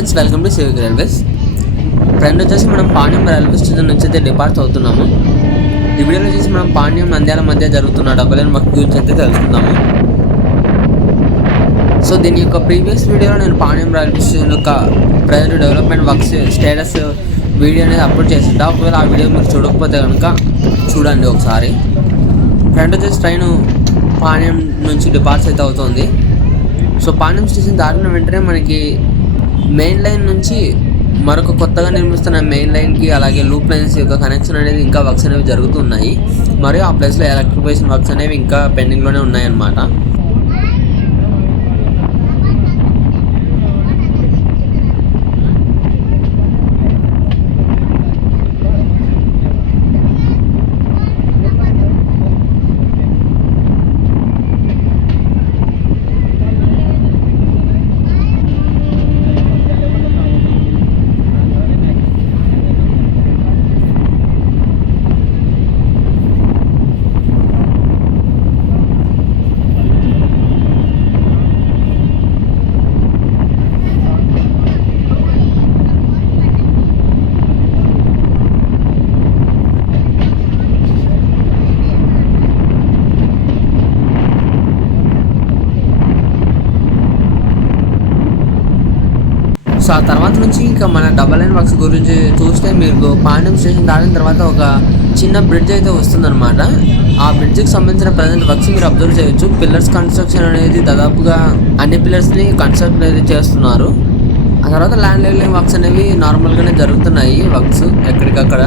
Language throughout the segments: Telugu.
Friends, welcome to civic railways. Friend వచ్చేసి మనం పాణ్యం రైల్వే స్టేషన్ నుంచి అయితే డిపార్ట్ అవుతున్నాము. ఈ వీడియోలో వచ్చేసి మనం పాణ్యం నంద్యాల మధ్య జరుగుతున్న డబుల్ లైన్ వర్క్ గురించి అయితే తెలుసుకుందాము. సో దీని యొక్క ప్రీవియస్ వీడియోలో నేను పాణ్యం రైల్వే స్టేషన్ యొక్క present development works status video అనేది అప్లోడ్ చేసింటా. ఒకవేళ ఆ వీడియో మీరు చూడకపోతే కనుక చూడండి ఒకసారి. ఫ్రెండ్ వచ్చేసి ట్రైన్ పాణ్యం నుంచి డిపార్ట్స్ అయితే అవుతుంది. సో పాణ్యం స్టేషన్ దాటిన వెంటనే మనకి మెయిన్ లైన్ నుంచి మరొక కొత్తగా నిర్మిస్తున్న మెయిన్ లైన్కి అలాగే లూప్ లైన్స్ యొక్క కనెక్షన్ అనేది ఇంకా వర్క్స్ అనేవి జరుగుతున్నాయి. మరియు ఆ ప్లేస్లో ఎలక్ట్రిఫికేషన్ వర్క్స్ అనేవి ఇంకా పెండింగ్లోనే ఉన్నాయన్నమాట. సో ఆ తర్వాత నుంచి ఇంకా మన డబల్ లైన్ వర్క్స్ గురించి చూస్తే మీకు పాండ్యం స్టేషన్ దాటిన తర్వాత ఒక చిన్న బ్రిడ్జ్ అయితే వస్తుందన్నమాట. ఆ బ్రిడ్జ్కి సంబంధించిన ప్రజెంట్ వర్క్స్ మీరు అబ్జర్వ్ చేయొచ్చు. పిల్లర్స్ కన్స్ట్రక్షన్ అనేది దాదాపుగా అన్ని పిల్లర్స్ని కన్స్ట్రక్ట్ అనేది చేస్తున్నారు. ఆ తర్వాత ల్యాండ్ లెవెలింగ్ వర్క్స్ అనేవి నార్మల్గానే జరుగుతున్నాయి వర్క్స్ ఎక్కడికక్కడ.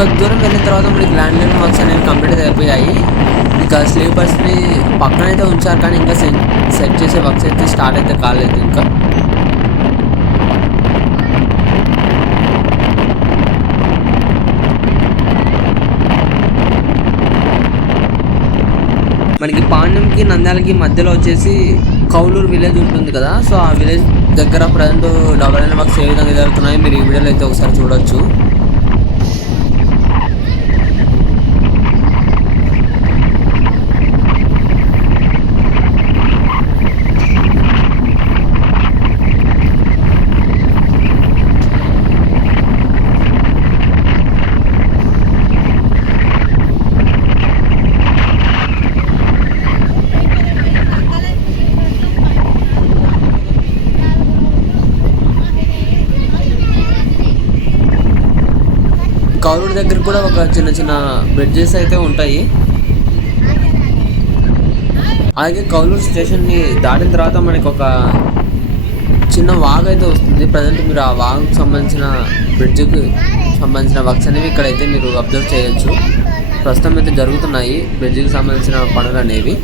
కొంత దూరం వెళ్ళిన తర్వాత మనకి ల్యాండ్ లైన్ వర్క్స్ అనేవి కంప్లీట్ అయిపోయాయి. ఇంకా స్లీపర్స్ని పక్కన అయితే ఉంచారు, కానీ ఇంకా సెట్ చేసే వర్క్స్ అయితే స్టార్ట్ అయితే కాలేదు. ఇంకా మనకి పాండ్యంకి నంద్యాలకి మధ్యలో వచ్చేసి కౌలూరు విలేజ్ ఉంటుంది కదా. సో ఆ విలేజ్ దగ్గర ప్రజెంట్ డబల్ లైన్ వర్క్స్ ఏ విధంగా జరుగుతున్నాయో మీరు ఈ వీడియోలో అయితే ఒకసారి చూడొచ్చు. కౌలూరు దగ్గర కూడా ఒక చిన్న చిన్న బ్రిడ్జెస్ అయితే ఉంటాయి. అలాగే కౌలూరు స్టేషన్ని దాటిన తర్వాత మనకి ఒక చిన్న వాగు అయితే వస్తుంది. ప్రజెంట్ మీరు ఆ వాగుకు సంబంధించిన బ్రిడ్జ్కి సంబంధించిన వర్క్స్ అనేవి ఇక్కడైతే మీరు అబ్జర్వ్ చేయొచ్చు. ప్రస్తుతం అయితే జరుగుతున్నాయి బ్రిడ్జ్కి సంబంధించిన పనులు అనేవి.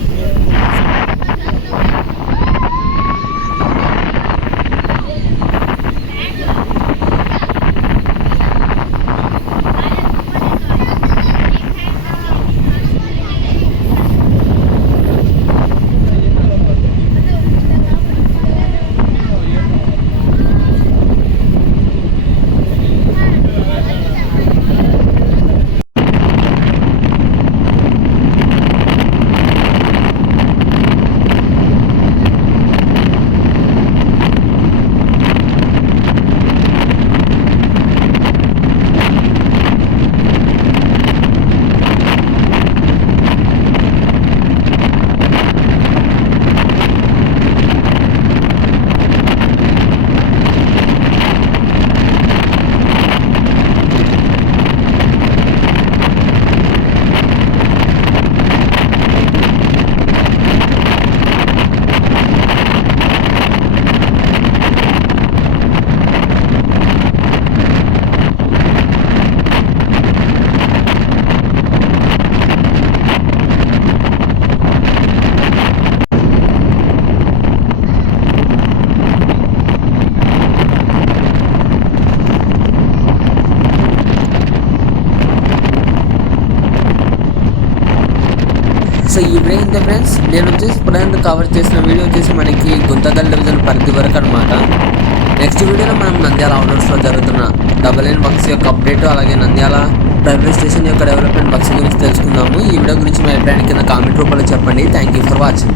ఓకే ఫ్రెండ్స్, నేను వచ్చేసి ప్రజెంట్ కవర్ చేసిన వీడియో వచ్చేసి మనకి గుంతకల్ డివిజన్ పరిధి వరకు అనమాట. నెక్స్ట్ వీడియోలో మనం నంద్యాల అవుట్డోర్స్లో జరుగుతున్న డబల్ లైన్ వర్క్స్ యొక్క అప్డేట్, అలాగే నంద్యాల రైల్వే స్టేషన్ యొక్క డెవలప్మెంట్ వర్క్స్ గురించి తెలుసుకుందాము. ఈ వీడియో గురించి మీ అభిప్రాయాన్ని కింద కామెంట్ రూపంలో చెప్పండి. Thank you for watching.